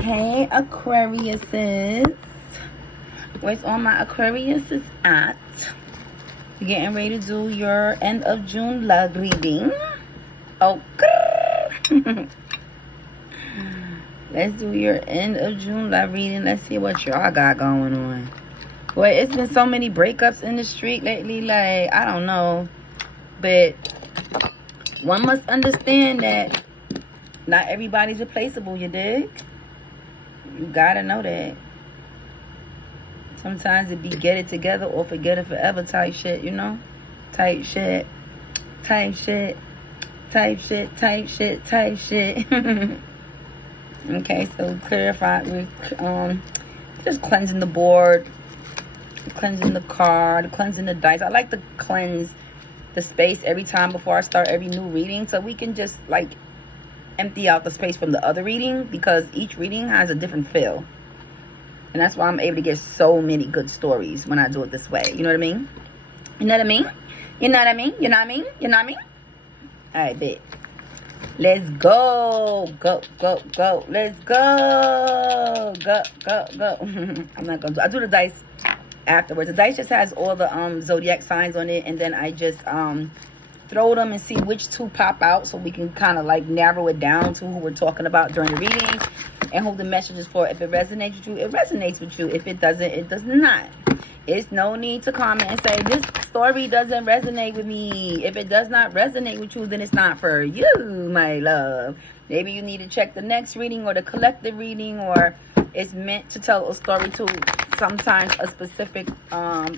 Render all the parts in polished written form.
Hey Aquariuses, where's all my Aquariuses at? You're getting ready to do your end of June love reading. Okay. Let's do your end of June love reading. Let's see what y'all got going on. Boy, it's been so many breakups in the street lately. Like, I don't know. But one must understand that not everybody's replaceable, you dig? You gotta know that. Sometimes it be get it together or forget it forever type shit, you know? Type shit. Type shit. Type shit. Type shit. Type shit. Okay, so clarify. We're just cleansing the board, cleansing the card, cleansing the dice. I like to cleanse the space every time before I start every new reading, so we can just like empty out the space from the other reading, because each reading has a different feel, and that's why I'm able to get so many good stories when I do it this way. You know what I mean? You know what I mean? You know what I mean? You know what I mean? You know what I mean? All right, bet. Let's go. Go, go, go. Let's go. Go, go, go. I'm not gonna do, I do the dice afterwards. The dice just has all the zodiac signs on it, and then I just throw them and see which two pop out, so we can kind of like narrow it down to who we're talking about during the reading and who the message is for. If it resonates with you, it resonates with you. If it doesn't, it does not. It's no need to comment and say this story doesn't resonate with me. If it does not resonate with you, then it's not for you, my love. Maybe you need to check the next reading or the collective reading, or it's meant to tell a story to sometimes a specific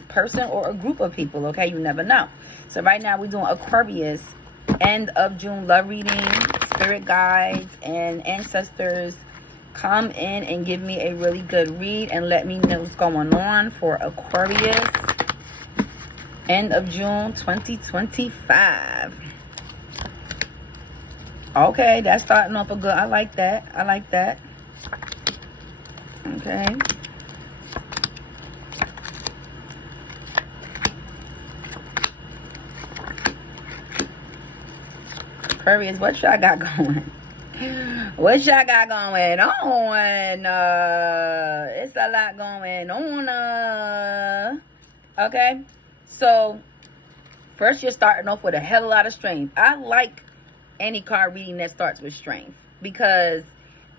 person or a group of people. Okay, you never know. So right now we're doing Aquarius end of June love reading. Spirit guides and ancestors, come in and give me a really good read and let me know what's going on for Aquarius end of June 2025. Okay, that's starting off a good. I like that. I like that. Okay. Aquarius, what y'all got going? What y'all got going on? It's a lot going on. Okay, so first you're starting off with a hell of a lot of strength. I like any card reading that starts with strength, because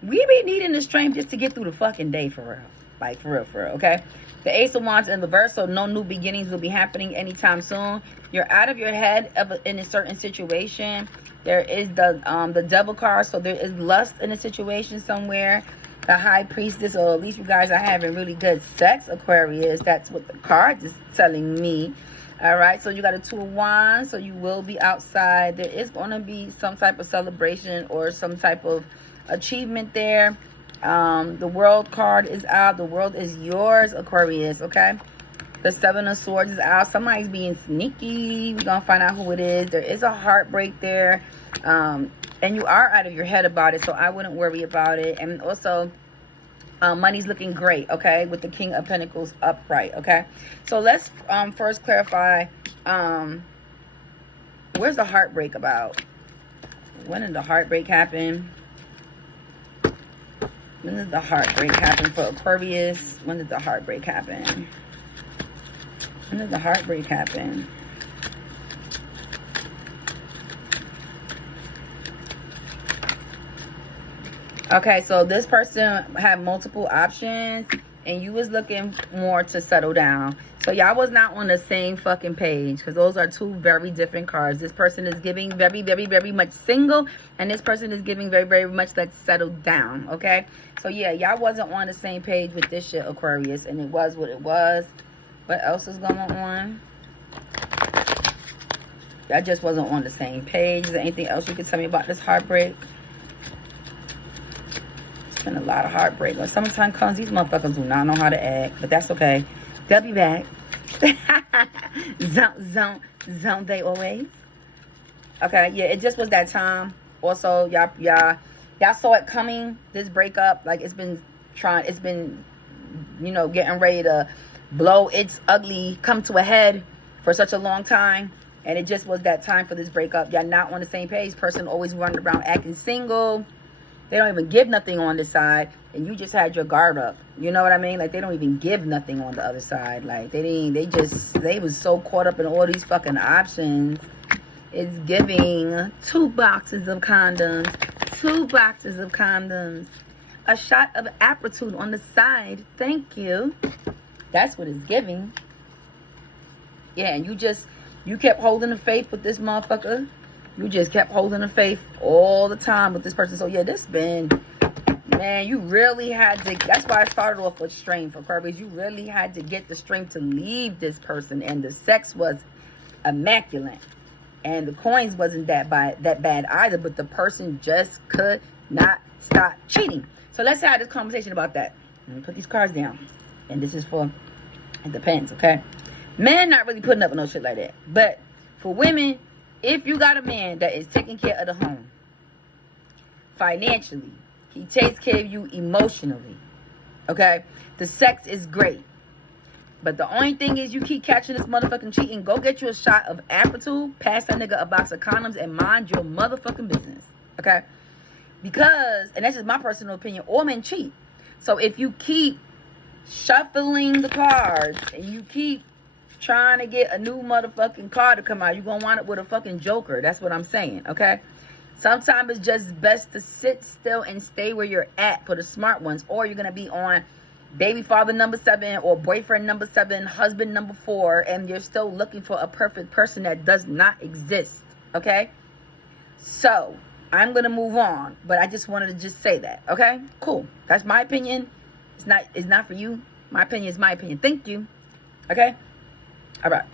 we be needing the strength just to get through the fucking day, for real. Like, for real, okay? The Ace of Wands in reverse, so no new beginnings will be happening anytime soon. You're out of your head in a certain situation. There is the Devil card, so there is lust in a situation somewhere. The High Priestess, or at least you guys are having really good sex, Aquarius. That's what the card is telling me. All right, so you got a Two of Wands, so you will be outside. There is going to be some type of celebration or some type of achievement there. The World card is out. The world is yours, Aquarius, okay? The Seven of Swords is out. Somebody's being sneaky. We're going to find out who it is. There is a heartbreak there. And you are out of your head about it, so I wouldn't worry about it. And also, money's looking great, okay? With the King of Pentacles upright, okay? So let's first clarify, where's the heartbreak about? When did the heartbreak happen? When did the heartbreak happen for Aquarius? When did the heartbreak happen? When did the heartbreak happen? Okay, so this person had multiple options, and you was looking more to settle down. So y'all was not on the same fucking page, because those are two very different cards. This person is giving very, very, very much single, and this person is giving very, very much let's settle down, okay? So yeah, y'all wasn't on the same page with this shit, Aquarius, and it was what it was. What else is going on? Y'all just wasn't on the same page. Is there anything else you could tell me about this heartbreak? It's been a lot of heartbreak. When summertime comes, these motherfuckers do not know how to act, but that's okay. They'll be back. Don't they always? Okay, yeah, it just was that time. Also, y'all saw it coming, this breakup. Like, it's been, you know, getting ready to blow its ugly, come to a head for such a long time, and it just was that time for this breakup. Y'all not on the same page. Person always running around acting single. They don't even give nothing on this side, and you just had your guard up. You know what I mean? Like, they don't even give nothing on the other side. Like, they was so caught up in all these fucking options. It's giving 2 boxes of condoms. 2 boxes of condoms. A shot of aptitude on the side. Thank you. That's what it's giving. Yeah, and you kept holding the faith with this motherfucker. You just kept holding the faith all the time with this person. So, yeah, man, you really had to. That's why I started off with strength, Aquarius. You really had to get the strength to leave this person. And the sex was immaculate. And the coins wasn't that bad either. But the person just could not stop cheating. So, let's have this conversation about that. Let me put these cards down. And this is for, it depends, okay? Men not really putting up with no shit like that. But for women, if you got a man that is taking care of the home, financially, he takes care of you emotionally, okay? The sex is great. But the only thing is you keep catching this motherfucking cheating, go get you a shot of aptitude, pass that nigga a box of condoms, and mind your motherfucking business, okay? Because, and that's just my personal opinion, all men cheat. So if you keep shuffling the cards and you keep trying to get a new motherfucking card to come out, you're gonna wind up with a fucking joker. That's what I'm saying, okay? Sometimes it's just best to sit still and stay where you're at for the smart ones, or you're gonna be on baby father number 7 or boyfriend number 7, husband number 4, and you're still looking for a perfect person that does not exist, okay? So I'm gonna move on, but I just wanted to just say that, okay? Cool. That's my opinion. It's not for you. My opinion is my opinion. Thank you. Okay? All right.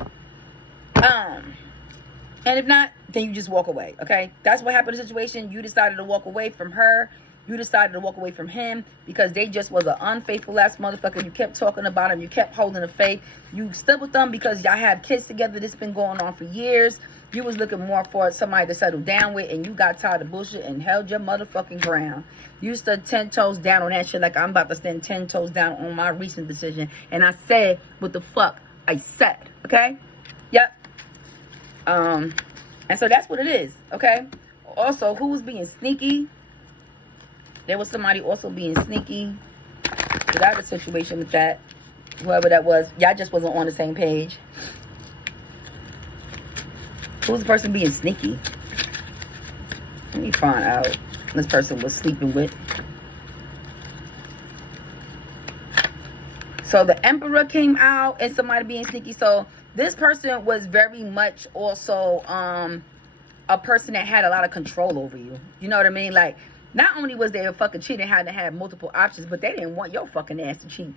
And if not, then you just walk away. Okay? That's what happened in the situation. You decided to walk away from her. You decided to walk away from him because they just was an unfaithful ass motherfucker. You kept talking about him. You kept holding the faith. You stood with them because y'all have kids together. This been going on for years. You was looking more for somebody to settle down with, and you got tired of bullshit and held your motherfucking ground. You stood 10 toes down on that shit like I'm about to stand 10 toes down on my recent decision. And I said what the fuck I said, okay? Yep. And so that's what it is, okay? Also, who was being sneaky? There was somebody also being sneaky. So that was a situation with that. Whoever that was, y'all just wasn't on the same page. Who's the person being sneaky? Let me find out. This person was sleeping with. So the Emperor came out and somebody being sneaky. So this person was very much also a person that had a lot of control over you. You know what I mean? Like, not only was they a fucking cheating, had to have multiple options, but they didn't want your fucking ass to cheat.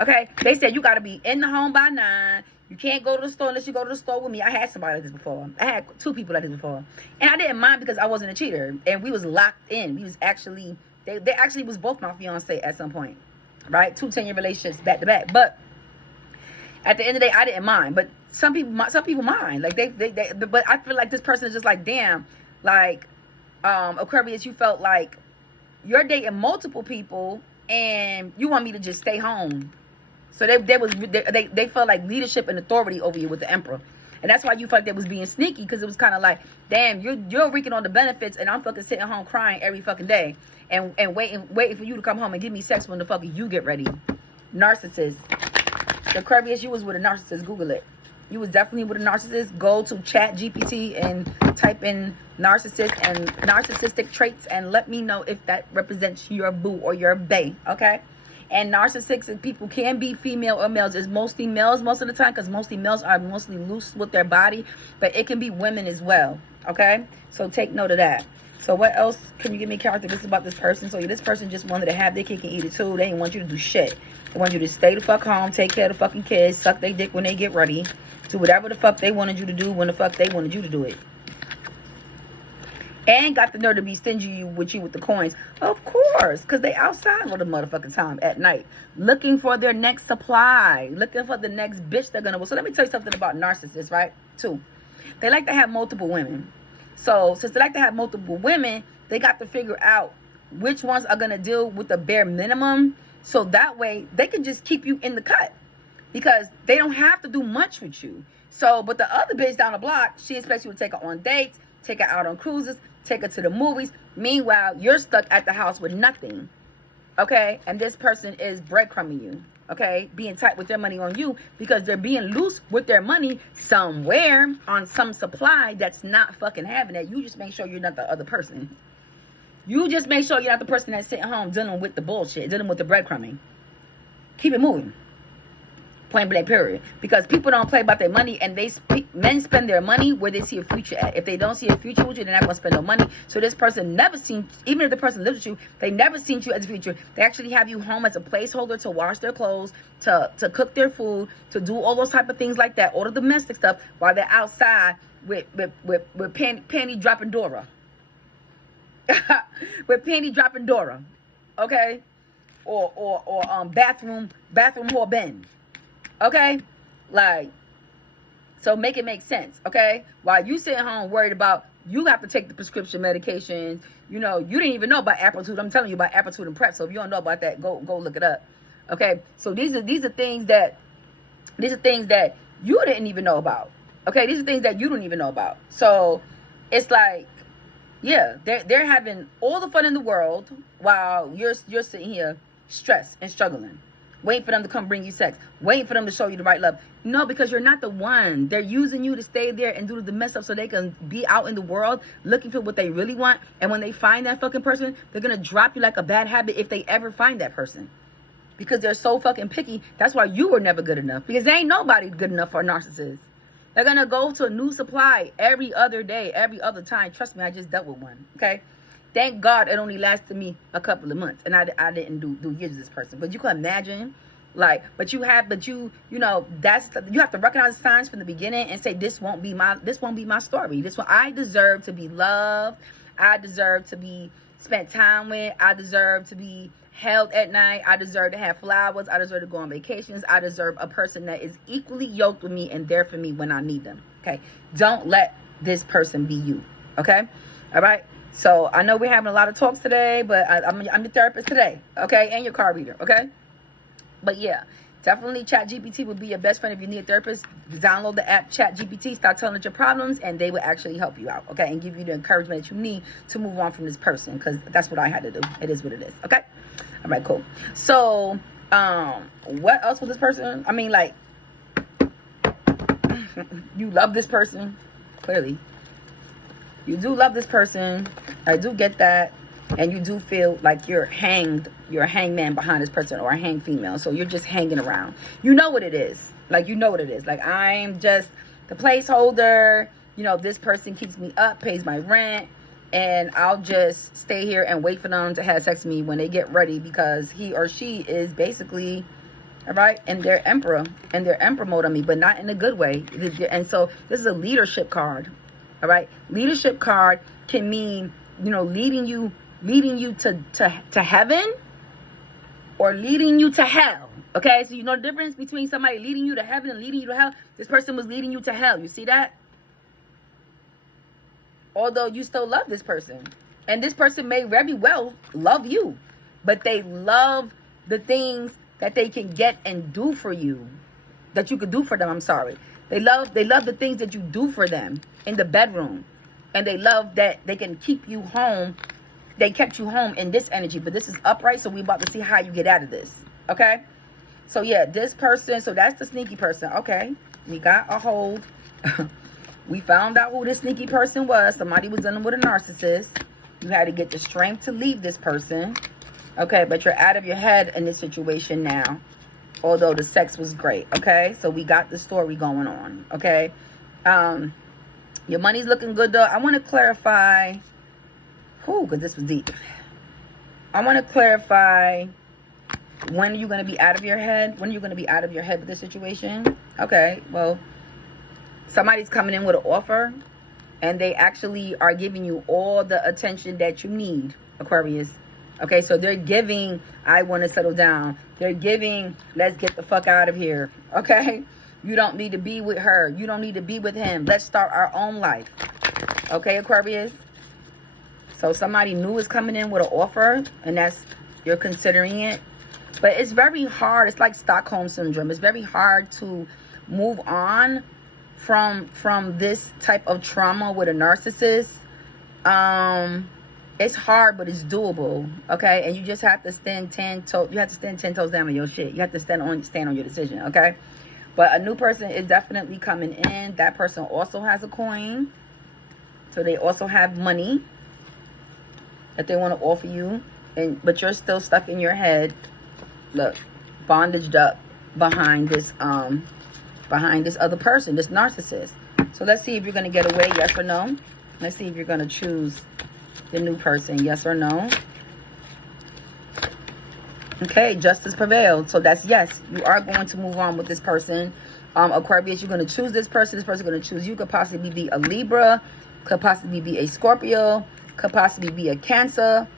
Okay? They said you got to be in the home by 9. You can't go to the store unless you go to the store with me. I had somebody like this before. I had 2 people like this before. And I didn't mind because I wasn't a cheater. And we was locked in. We was actually, they actually was both my fiance at some point. Right? 2 10-year relationships back to back. But at the end of the day, I didn't mind. But some people mind. Like, but I feel like this person is just like, damn, like, Aquarius, you felt like you're dating multiple people and you want me to just stay home. So they felt like leadership and authority over you with the Emperor. And that's why you felt like they was being sneaky, because it was kind of like, damn, you're reaping on the benefits and I'm fucking sitting home crying every fucking day and waiting for you to come home and give me sex when the fuck you get ready. Narcissist. Aquarius, you was with a narcissist. Google it. You was definitely with a narcissist. Go to Chat GPT and type in narcissist and narcissistic traits and let me know if that represents your boo or your bae, okay? And narcissistic people can be female or males. It's mostly males most of the time because mostly males are mostly loose with their body. But it can be women as well, okay? So take note of that. So what else can you give me characteristics about this person? So this person just wanted to have their cake and eat it too. They didn't want you to do shit. They want you to stay the fuck home, take care of the fucking kids, suck their dick when they get ready, do whatever the fuck they wanted you to do when the fuck they wanted you to do it. And got the nerve to be stingy with you with the coins. Of course, because they outside all the motherfucking time at night. Looking for their next supply. Looking for the next bitch they're going to... So let me tell you something about narcissists, right? 2. They like to have multiple women. So since they like to have multiple women, they got to figure out which ones are going to deal with the bare minimum. So that way, they can just keep you in the cut. Because they don't have to do much with you. So, but the other bitch down the block, she expects you to take her on dates, take her out on cruises, take her to the movies. Meanwhile, you're stuck at the house with nothing, okay? And this person is breadcrumbing you, okay? Being tight with their money on you because they're being loose with their money somewhere on some supply that's not fucking having it. You just make sure you're not the other person. You just make sure you're not the person that's sitting home dealing with the bullshit, dealing with the breadcrumbing. Keep it moving. Point blank, period. Because people don't play about their money, and men spend their money where they see a future at. If they don't see a future with you, they're not going to spend no money. So this person never seen, even if the person lives with you, they never seen you as a future. They actually have you home as a placeholder to wash their clothes, to cook their food, to do all those type of things like that, all the domestic stuff, while they're outside with panty dropping Dora. With panty dropping Dora, okay? Or bathroom whore Ben. Okay, like, so make it make sense, okay? While you sitting home worried about you have to take the prescription medications, you know, you didn't even know about Aptitude. I'm telling you about Aptitude and Prep. So if you don't know about that, go look it up, okay? So these are things that you didn't even know about, okay? These are things that you don't even know about. So it's like, yeah, they're having all the fun in the world while you're sitting here stressed and struggling. Waiting for them to come bring you sex. Waiting for them to show you the right love. No, because you're not the one. They're using you to stay there and do the mess up so they can be out in the world looking for what they really want. And when they find that fucking person, they're going to drop you like a bad habit if they ever find that person. Because they're so fucking picky. That's why you were never good enough. Because there ain't nobody good enough for a narcissist. They're going to go to a new supply every other day, every other time. Trust me, I just dealt with one. Okay? Thank God it only lasted me a couple of months, and I didn't do years with this person. But you can imagine, like, you know, that's, you have to recognize the signs from the beginning and say, this won't be my story. I deserve to be loved. I deserve to be spent time with. I deserve to be held at night. I deserve to have flowers. I deserve to go on vacations. I deserve a person that is equally yoked with me and there for me when I need them. Okay, don't let this person be you. Okay, all right. So I know we're having a lot of talks today, but I'm your therapist today, okay, and your card reader, okay. But yeah, definitely ChatGPT will be your best friend if you need a therapist. Download the app ChatGPT, start telling it your problems, and they will actually help you out, okay, and give you the encouragement that you need to move on from this person, because that's what I had to do. It is what it is, okay. All right, cool. So what else with this person? I mean, like, you love this person, clearly. You do love this person. I do get that. And you do feel like you're a hangman behind this person, or a hang female. So you're just hanging around. You know what it is. Like, you know what it is. Like, I'm just the placeholder. You know, this person keeps me up, pays my rent. And I'll just stay here and wait for them to have sex with me when they get ready, because he or she is basically, all right, and they're emperor mode on me, but not in a good way. And so this is a leadership card. All right, leadership card can mean, you know, leading you to heaven, or leading you to hell. Okay, so you know the difference between somebody leading you to heaven and leading you to hell. This person was leading you to hell. You see that? Although you still love this person, and this person may very well love you, but they love the things that they can get and do for you, that you could do for them. I'm sorry. They love the things that you do for them in the bedroom. And they love that they can keep you home. They kept you home in this energy. But this is upright, so we're about to see how you get out of this. Okay? So, yeah, this person. So, that's the sneaky person. Okay. We got a hold. We found out who this sneaky person was. Somebody was dealing with a narcissist. You had to get the strength to leave this person. Okay? But you're out of your head in this situation now. Although the sex was great, okay? So we got the story going on, okay? Your money's looking good, though. I want to clarify. Because this was deep. I want to clarify, when are you going to be out of your head? When are you going to be out of your head with this situation? Okay, well, somebody's coming in with an offer, and they actually are giving you all the attention that you need, Aquarius. Okay, so they're giving, I want to settle down. They're giving, let's get the fuck out of here. Okay? You don't need to be with her. You don't need to be with him. Let's start our own life. Okay, Aquarius? So somebody new is coming in with an offer, and you're considering it. But it's very hard. It's like Stockholm Syndrome. It's very hard to move on from this type of trauma with a narcissist. It's hard, but it's doable, okay? And you just have to stand 10 toes. You have to stand 10 toes down on your shit. You have to stand on your decision, okay? But a new person is definitely coming in. That person also has a coin, so they also have money that they want to offer you, but you're still stuck in your head. Look, bondaged up behind this other person, this narcissist. So let's see if you're gonna get away, yes or no. Let's see if you're gonna choose the new person, yes or no. Okay, justice prevailed. So that's yes. You are going to move on with this person. Aquarius, you're going to choose this person. This person is going to choose you. Could possibly be a Libra. Could possibly be a Scorpio. Could possibly be a Cancer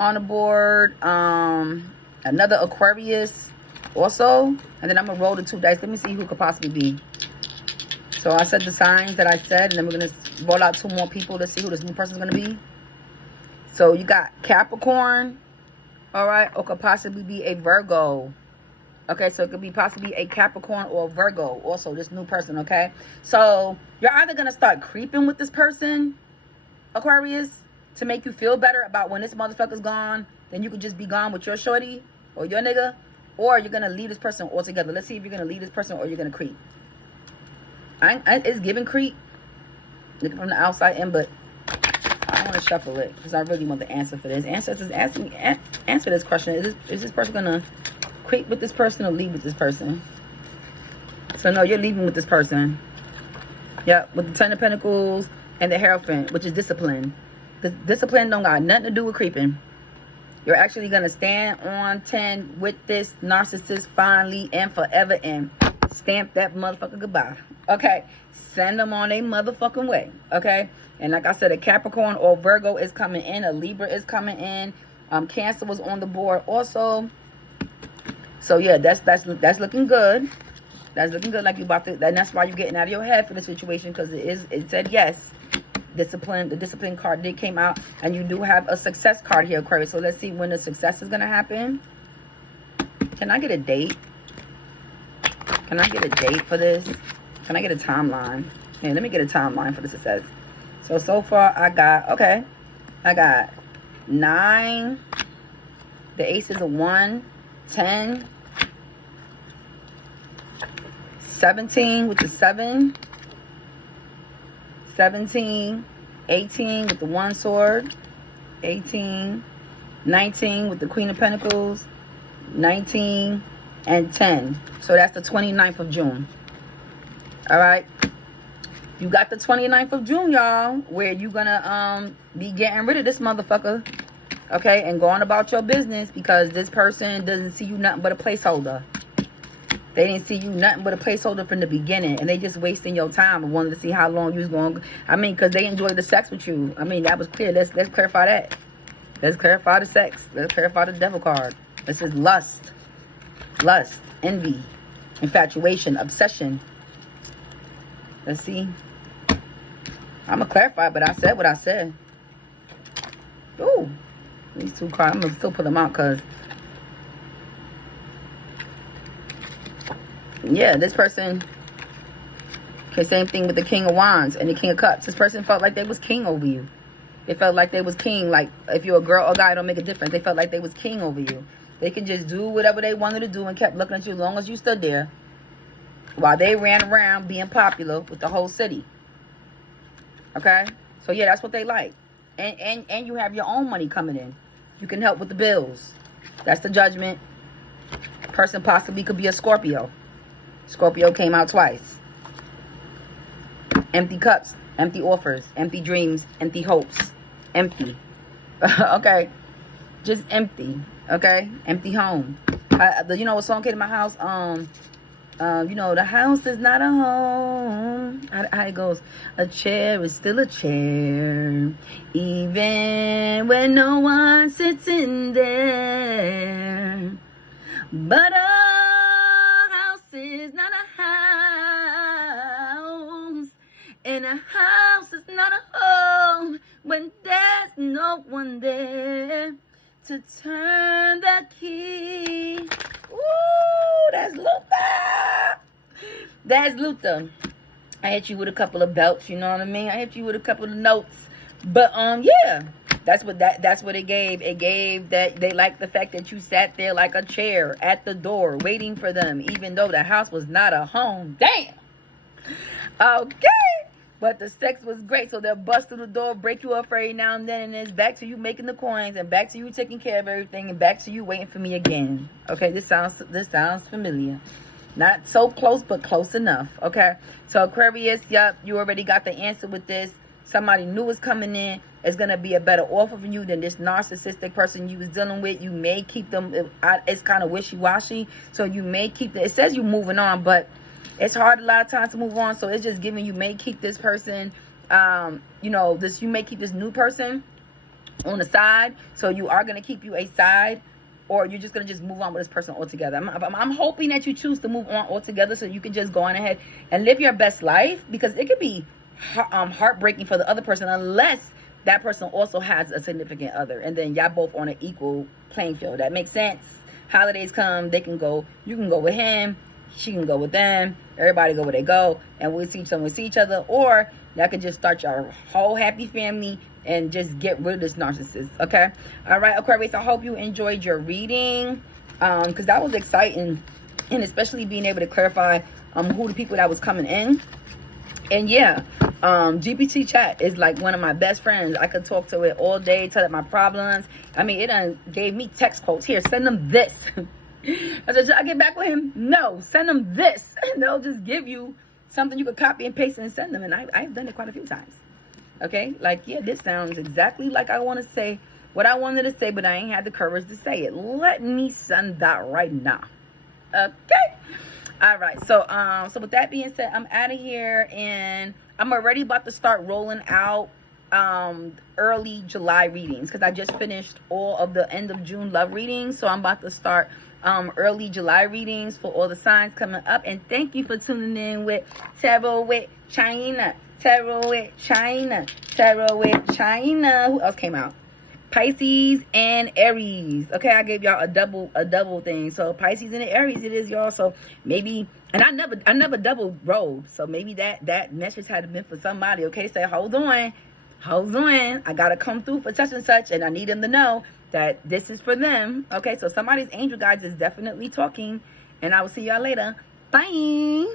on the board. Another Aquarius also. And then I'm going to roll the 2 dice. Let me see who could possibly be. So I said the signs that I said. And then we're going to roll out 2 more people to see who this new person is going to be. So you got Capricorn. All right, or could possibly be a Virgo. Okay, so it could be possibly a Capricorn or a Virgo. Also, this new person, okay? So you're either going to start creeping with this person, Aquarius, to make you feel better about when this motherfucker's gone. Then you could just be gone with your shorty or your nigga. Or you're going to leave this person altogether. Let's see if you're going to leave this person or you're going to creep. It's giving creep. Looking from the outside in, but I want to shuffle it because I really want the answer for this. Answer this question. Is this person gonna creep with this person or leave with this person? So no, you're leaving with this person. Yep, with the 10 of Pentacles and the Hierophant, which is discipline. The discipline don't got nothing to do with creeping. You're actually gonna stand on 10 with this narcissist finally and forever and stamp that motherfucker goodbye. Okay, send them on a motherfucking way. Okay. And like I said, a Capricorn or Virgo is coming in. A Libra is coming in. Cancer was on the board also. So yeah, that's looking good. That's looking good. Like you about to. And that's why you're getting out of your head for the situation, because it said yes. Discipline. The discipline card did came out, and you do have a success card here, Aquarius. So let's see when the success is gonna happen. Can I get a date? Can I get a date for this? Can I get a timeline? Yeah, let me get a timeline for the success. So far I got 9, the ace is a 1, 10, 17 with the 7, 17, 18 with the 1 sword, 18, 19 with the Queen of Pentacles, 19, and 10. So that's the 29th of June. All right. You got the 29th of June, y'all, where you gonna be getting rid of this motherfucker, okay, and going about your business, because this person doesn't see you nothing but a placeholder. They didn't see you nothing but a placeholder from the beginning, and they just wasting your time and wanted to see how long you was going. I mean, because they enjoyed the sex with you. I mean, that was clear. Let's clarify that. Let's clarify the sex. Let's clarify the devil card. This is lust, envy, infatuation, obsession. Let's see. I'm going to clarify, but I said what I said. Ooh. These 2 cards. I'm going to still put them out because... yeah, this person... okay, same thing with the King of Wands and the King of Cups. This person felt like they was king over you. They felt like they was king. Like, if you're a girl or guy, it don't make a difference. They felt like they was king over you. They could just do whatever they wanted to do and kept looking at you as long as you stood there. While they ran around being popular with the whole city. Okay? So yeah, that's what they like. And you have your own money coming in. You can help with the bills. That's the Judgment. Person possibly could be a Scorpio. Scorpio came out twice. Empty cups, empty offers, empty dreams, empty hopes. Empty. Okay? Just empty. Okay? Empty home. You know what song came to my house? You know, the house is not a home. How it goes? A chair is still a chair, even when no one sits in there. But a house is not a house, and a house is not a home when there's no one there to turn the key. Ooh, that's Luther. That's Luther. I hit you with a couple of belts, you know what I mean? I hit you with a couple of notes But yeah, that's what it gave. It gave that they liked the fact that you sat there like a chair at the door waiting for them, even though the house was not a home. Damn. Okay. But the sex was great, so they'll bust through the door, break you up every now and then, and it's back to you making the coins, and back to you taking care of everything, and back to you waiting for me again. Okay, this sounds familiar. Not so close, but close enough. Okay, so Aquarius, yep, you already got the answer with this. Somebody new is coming in. It's gonna be a better offer for you than this narcissistic person you was dealing with. You may keep them. It's kind of wishy-washy, so you may keep it says you moving on, but it's hard a lot of times to move on. So it's just giving you may keep this person, you know, you may keep this new person on the side. So you are going to keep you a side, or you're just going to just move on with this person altogether. I'm hoping that you choose to move on altogether so you can just go on ahead and live your best life, because it could be heartbreaking for the other person unless that person also has a significant other, and then y'all both on an equal playing field. That makes sense. Holidays come, they can go, you can go with him, she can go with them, everybody go where they go, and we'll see each other, or y'all can just start your whole happy family and just get rid of this narcissist. Okay, all right, Aquarius, I hope you enjoyed your reading, because that was exciting, and especially being able to clarify who the people that was coming in. And yeah, GPT chat is like one of my best friends. I could talk to it all day, tell it my problems. I mean, it done gave me text quotes. Here, send them this. I said, should I get back with him? No, send them this. And they'll just give you something you could copy and paste and send them. And I've done it quite a few times. Okay, like, yeah, this sounds exactly like I want to say what I wanted to say, but I ain't had the courage to say it. Let me send that right now. Okay. All right. So so with that being said, I'm out of here, and I'm already about to start rolling out early July readings, because I just finished all of the end of June love readings. So I'm about to start early July readings for all the signs coming up. And thank you for tuning in with Tarot with China. Tarot with China. Tarot with China. Who else came out? Pisces and Aries. Okay, I gave y'all a double thing. So Pisces and Aries it is, y'all. So maybe, and I never double rolled. So maybe that message had been for somebody. Okay, say hold on. I gotta come through for such and such, and I need them to know that this is for them. Okay, so somebody's angel guides is definitely talking, and I will see y'all later. Bye.